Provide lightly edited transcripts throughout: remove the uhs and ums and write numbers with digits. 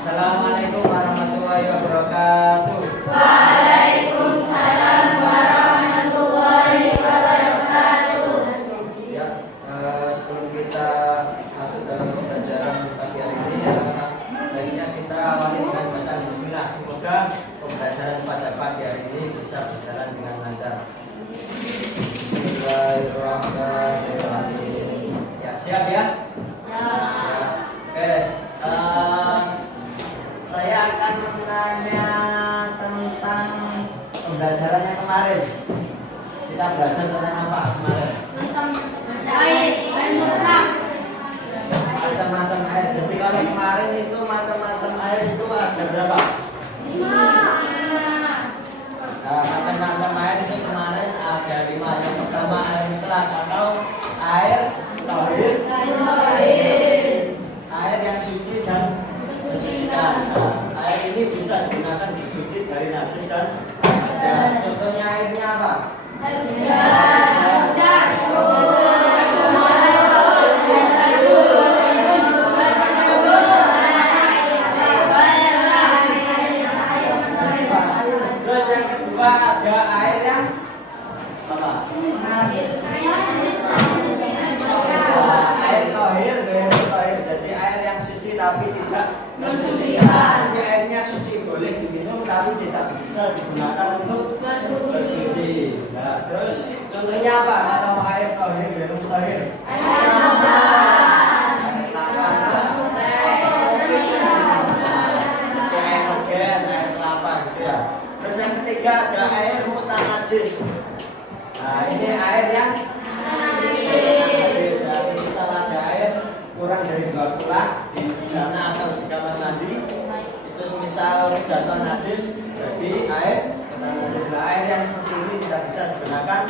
Assalamualaikum warahmatullahi wabarakatuh. Waalaikumsalam warahmatullahi wabarakatuh. Ya, sebelum kita masuk dalam pembelajaran pagi hari ini, ya, sebaiknya kita awali dengan bacaan Bismillah. Semoga pembelajaran pada pagi hari ini bisa berjalan dengan lancar. Bismillahirrahmanirrahim. Ya, siap ya? Ya. Oke. Saya akan menanya tentang pembelajaran yang kemarin. Kita belajar tentang apa kemarin? Air dan mutlak. Macam-macam air. Jadi kalau kemarin itu macam-macam air itu ada berapa? 5. Nah, macam-macam air itu kemarin ada 5. Yang pertama air mutlak atau air tauhid, air yang suci dan mensucikan. Nah, air ini bisa digunakan bersuci dari najis dan hadas. Contohnya airnya apa? Terus yang kedua ada air yang apa? Air tohir, tohir. Jadi air yang suci tapi tidak mensucikan. Jadi airnya suci boleh diminum tapi tidak bisa digunakan untuk bersuci. Nah, terus contohnya apa? Kalau air tohir, belum tohir. Air lapan, terus air ogen, air kelapa gitu ya. Terus yang ketiga ada air mutanajis. Nah, ini air yang najis. Nah, semisal ada air kurang dari 2 kulak di sana atau di kamar mandi, itu semisal jatuh najis, jadi air mutanajis. Nah, air yang seperti ini tidak bisa digunakan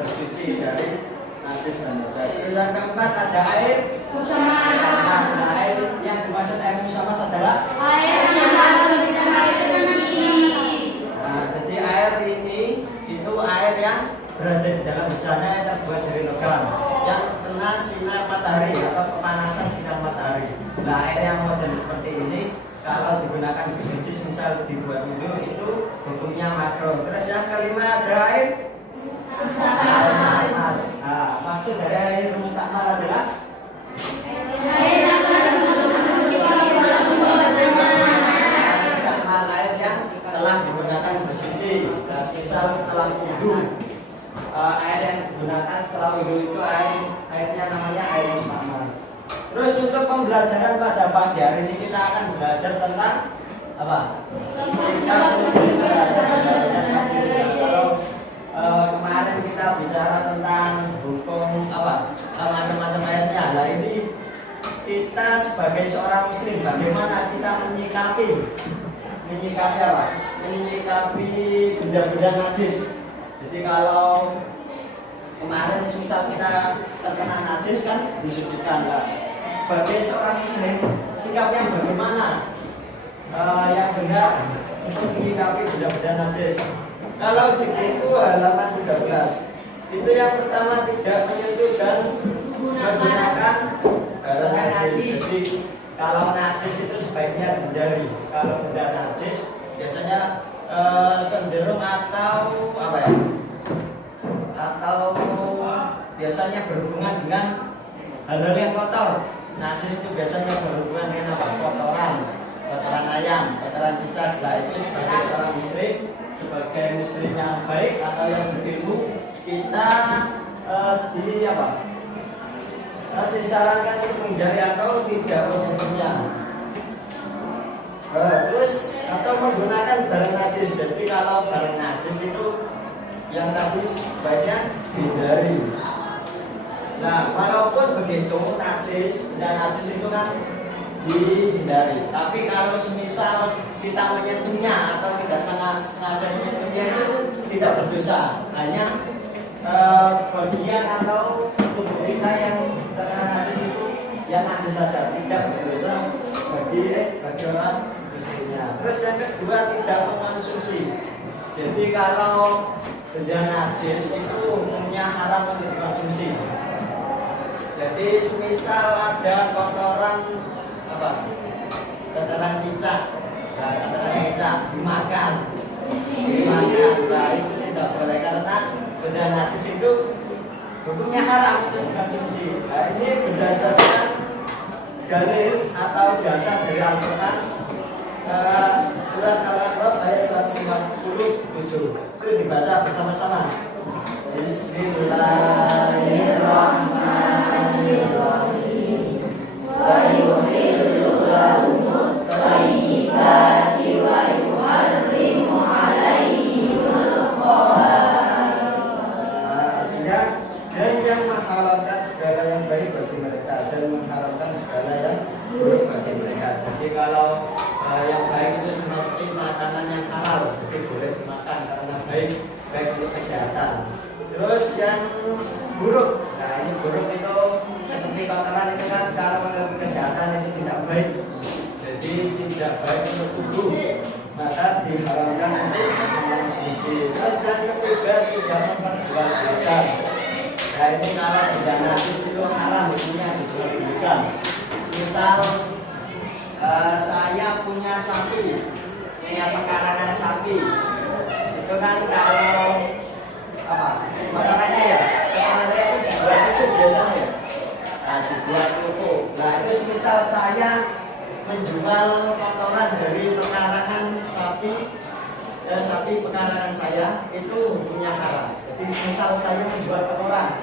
bersuci dari najis dan hadas. Terus yang keempat ada air musamas. Nah, air yang dimaksud air musamas adalah nah, jadi air ini itu air yang berada di dalam bejana yang terbuat dari logam yang kena sinar matahari atau kepanasan sinar matahari. Nah, air yang modern seperti ini kalau digunakan bersuci, misal dibuat minum, itu hukumnya makruh. Terus yang kelima ada air mustakmal. Nah, maksud dari air mustakmal adalah mustakmal, air yang telah digunakan bersuci. Nah, misal setelah wudu, air yang digunakan setelah wudu itu airnya namanya air mustakmal. Terus untuk pembelajaran pada pagi hari ini kita akan belajar tentang apa? Sikap muslim terhadap najis. Kalau kemarin kita bicara tentang hukum apa? Macam-macam airnya. Nah, ini kita sebagai seorang muslim bagaimana kita menyikapi apa? Menyikapi benda-benda najis. Jadi kalau kemarin misal kita terkena najis kan disucikan lah. Sebagai seorang muslim sikapnya bagaimana yang benar untuk menyikapi benda-benda najis? Kalau di buku halaman 13 itu yang pertama tidak menyentuh dan menggunakan barang najis. Jadi kalau najis itu sebaiknya dihindari. Kalau benda najis biasanya cenderung atau apa ya? Atau biasanya berhubungan dengan hal-hal yang kotor. Najis itu biasanya berhubungan dengan apa? Kotoran ayam, kotoran cicak. Nah, itu sebagai seorang muslim, sebagai muslim yang baik atau yang berilmu, kita disarankan untuk menghindari atau tidak menyentuhnya. Terus atau menggunakan barang najis. Jadi kalau barang najis itu yang tadi sebaiknya dihindari. Nah, walaupun begitu benda najis itu kan dihindari. Tapi kalau semisal kita menyentuhnya atau tidak sengaja menyentuhnya itu tidak berdosa. Hanya bagian atau tubuh kita yang terkena najis itu yang najis saja, tidak berdosa bagi orang muslimnya. Terus yang kedua tidak mengkonsumsi. Jadi kalau benda najis itu umumnya haram untuk dikonsumsi. Jadi semisal ada kotoran apa? Kotoran cicak cicak. Nah, katakan cicak dimakan. Nah, itu tidak boleh karena benda najis itu hukumnya haram untuk dikonsumsi. Nah, ini berdasarkan dalil atau dasar dari Al-Quran, surat Al-A'raf ayat 157. Itu dibaca bersama-sama. Bismillahirrahmanirrahim. Wa yuhillu lahumut thayyibati wa yuharrimu alaihimul khaba'ith. Artinya, dan yang menghalalkan segala yang baik bagi mereka dan mengharamkan segala yang buruk bagi mereka. Jadi kalau yang baik itu seperti makanan yang halal, jadi boleh dimakan karena baik untuk kesehatan. Terus yang buruk, nah ini buruk itu seperti kotoran itu kan kalau menurut kesehatan itu tidak baik, jadi tidak baik untuk tubuh, maka diharamkan untuk mengkonsumsi. Terus yang ketiga tidak memperjualbelikan. Nah ini kalau tidak najis itu haram hukumnya dijualbelikan. Misal saya punya sapi, punya pekarangan sapi, itu kan kalau kotorannya ya, kotorannya itu dibuat itu biasanya ya, nah dibuat itu. Nah itu misal saya menjual kotoran dari pekarangan sapi, sapi pekarangan saya itu hukumnya haram. Jadi misal saya menjual kotoran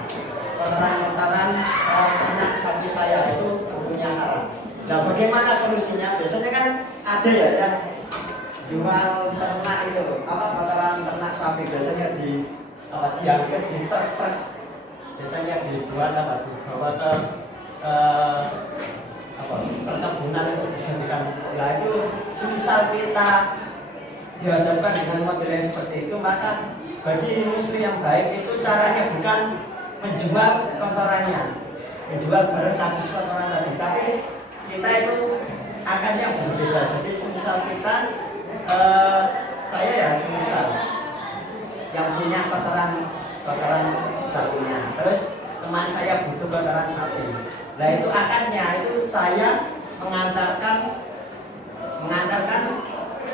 ternak sapi saya itu hukumnya haram. Nah bagaimana solusinya? Biasanya kan ada ya yang jual ternak itu kotoran ternak sapi, biasanya diangkat di truk, biasanya dibuat dibawa ke perkebunan untuk dijadikan. Nah itu semisal kita dihadapkan dengan model yang seperti itu, maka bagi muslim yang baik itu caranya bukan menjual kotorannya, menjual barang najis kotoran tadi, tapi kita itu akannya berbeda. Jadi semisal kita saya ya semisal yang punya kotoran sapinya, terus teman saya butuh kotoran sapi. Nah itu akadnya itu saya mengantarkan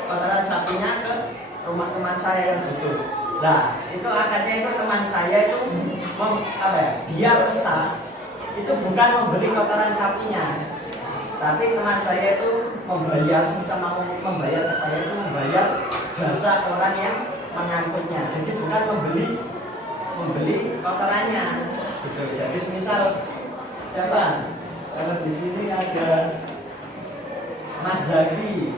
kotoran sapinya ke rumah teman saya yang butuh. Nah itu akadnya itu teman saya itu biar resah itu bukan membeli kotoran sapinya, tapi teman saya itu membayar, sama membayar saya itu membayar jasa orang yang mengangkutnya. Jadi bukan membeli kotorannya gitu. Jadi misal siapa? Kalau di sini ada Mas Zaki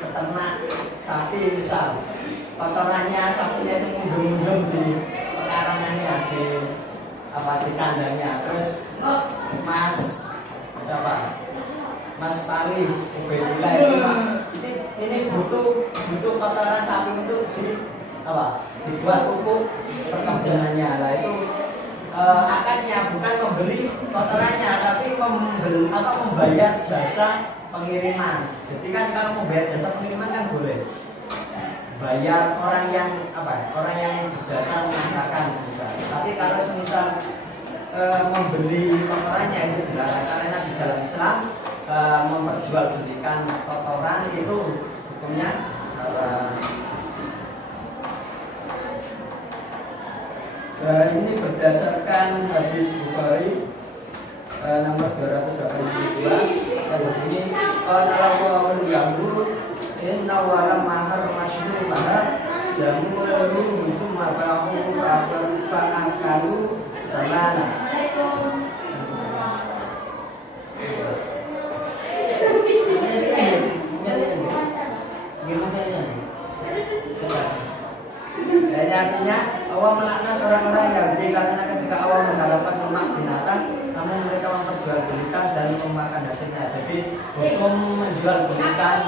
peternak sapi, misal kotorannya sapinya itu mundung-mundung di pekarangannya, di kandangnya. Terus Mas siapa? Mas Pali Ubedillah itu ini butuh kotoran sapi untuk dibuat pupuk perkebunannya. Lah itu akadnya bukan membeli kotorannya, tapi membayar jasa pengiriman. Jadi kan kalau membayar jasa pengiriman kan boleh bayar orang yang berjasa mengantarkan semisal. Tapi kalau semisal membeli kotorannya itu dilarang, karena di dalam Islam memperjualbelikan kotoran itu hukumnya haram. Ini berdasarkan hadis Bukhari nomor 282 yang berbunyi qala Allahu yaqulu inna wa lam mahar masyrubaha jamuru thumma ba'u fa'akalu salana. Jadi artinya Allah melaknat orang-orang Yahudi karena ketika Allah mengharapkan lemak binatang, namun mereka memperjualbelikan dan memakan hasilnya. Jadi hukum menjualbelikan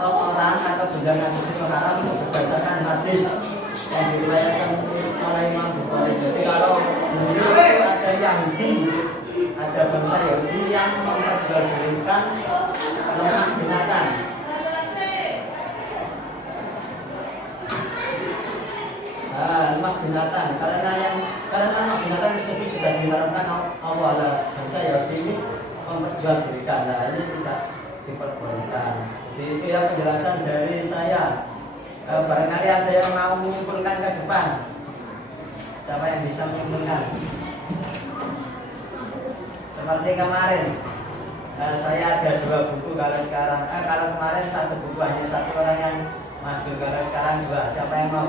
kotoran atau benda najis itu haram berdasarkan hadis yang diriwayatkan oleh Imam Bukhari. Jadi kalau dulu ada Yahudi, ada bangsa Yahudi yang memperjualbelikan lemak binatang. Lemak binatang, karena lemak binatang tersebut sudah diharamkan Allah oleh bangsa Yahudi ini memperjualbelikan. Nah ini tidak diperbolehkan. Jadi itu ya penjelasan dari saya. Barangkali ada yang mau menyimpulkan ke depan. Siapa yang bisa menyimpulkan? Seperti kemarin, saya ada 2 buku. Kalau kemarin 1 buku, hanya 1 orang yang maju. Kalau sekarang 2, siapa yang mau?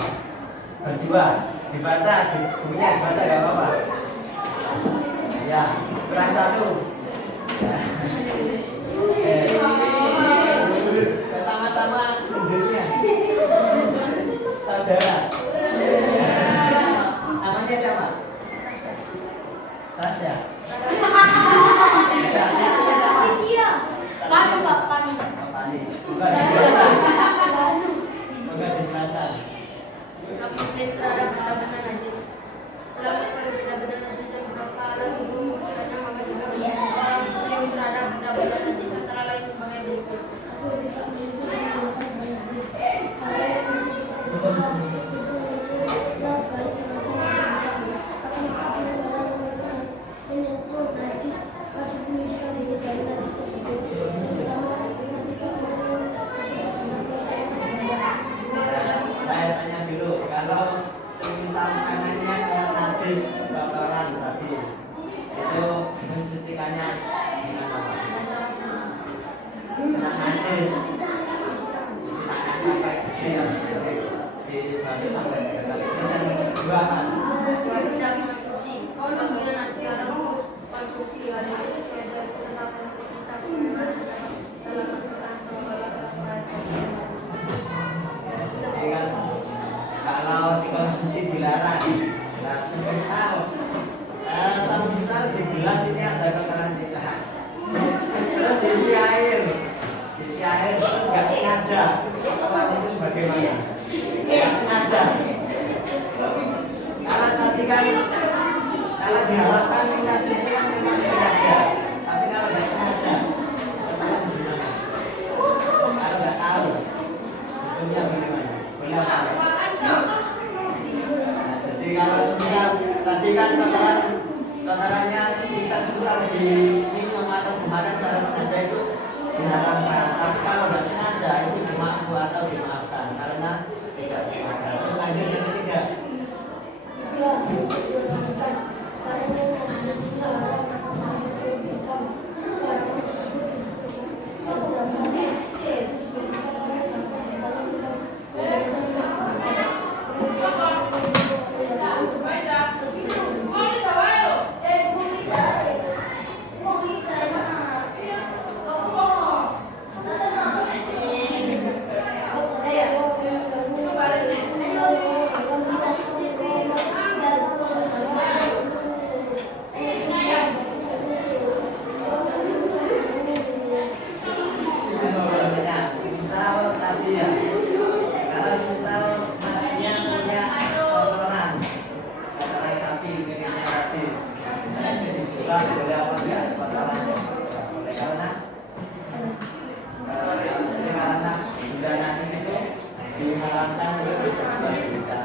Berdua, dibaca, bukunya dibaca gak apa-apa. Ya, kurang 1. Sama-sama mundur. Saudara. Namanya siapa? Tasya. Panu, Pak, Panu. Bukan dijelaskan. Muslim terhadap benda-benda najis. Dalam benda-benda najis yang beberapa alat untuk membersihkannya, maka sikap orang Muslim terhadap benda-benda najis antara lain sebagai berikut. Saya tanya dulu, kalau semisal tangannya kena najis kotoran tadi, itu mensucikannya gimana Pak? Kena najis, cuci tangan sampai bersih ya, dibasuh sampai kali. Terus yang kedua apa? Tidak mengkonsumsi. Contohnya najis haram konsumsi ada sesuai dengan penetapan Islam dalam masalah Jadi kan kalau dikonsumsi dilarang. Nah, semisal di gelas ini ada kotoran cicak, terus diisi air terus nggak sengaja, kotoran itu bagaimana? Nggak sengaja. Karena tadi kan kalau diharapkan minyak cuci kan memang sengaja, tapi kalau nggak sengaja, kotoran bagaimana? Kalau nggak tahu, hukumnya bagaimana? Boleh apa? Jadi kalau semisal tadi kan kotorannya cicak semisal diminum atau dimakan secara sengaja itu diharamkan. Tapi kalau nggak sengaja itu dimaafkan atau dimaafkan karena tidak sengaja. Terus lanjut yang ketiga. Semisal tadi ya, kalau semisal nasinya punya kotoran sapi miliknya tadi, jadi dijual boleh apa enggak kotorannya? Boleh karena benda najis itu diharamkan untuk diperjualbelikan.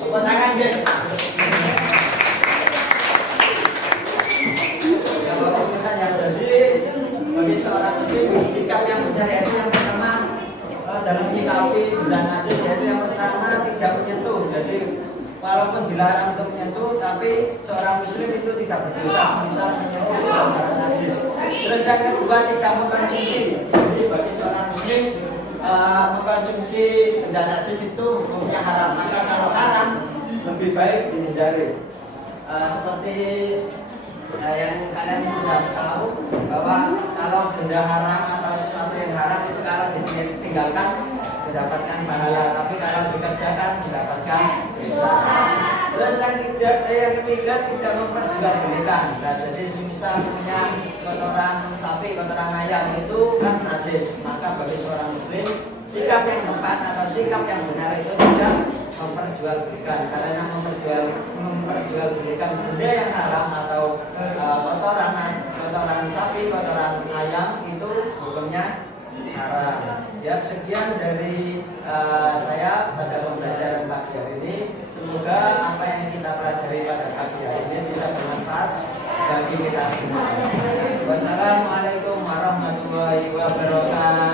Tepuk tangan deh. Ya bagus kan ya. Jadi bagi seorang muslim sikap yang benar yaitu yang pertama dalam menyikapi benda najis yaitu yang pertama tidak menyentuh. Jadi walaupun dilarang untuk menyentuh, tapi seorang muslim itu tidak berdosa semisal menyentuh benda najis. Terus yang kedua tidak mengkonsumsi. Jadi bagi seorang muslim mengkonsumsi benda najis itu hukumnya haram. Maka kalau haram lebih baik dihindari. Seperti yang kalian sudah tahu bahwa kalau benda haram atau sesuatu yang haram itu kalau ditinggalkan mendapatkan pahala, tapi kalau dikerjakan mendapatkan dosa. Terus yang ketiga tidak memperjualbelikan. Nah, jadi semisal punya kotoran sapi, kotoran ayam itu kan najis, maka bagi seorang muslim sikap yang tepat atau sikap yang benar itu tidak memperjualbelikan, karena memperjualbelikan benda yang haram atau kotoran sapi, kotoran ayam itu hukumnya haram. Ya, sekian dari saya pada pembelajaran pagi hari ini. Semoga apa yang kita pelajari pada pagi hari ini bisa bermanfaat bagi kita semua. Wassalamualaikum warahmatullahi wabarakatuh.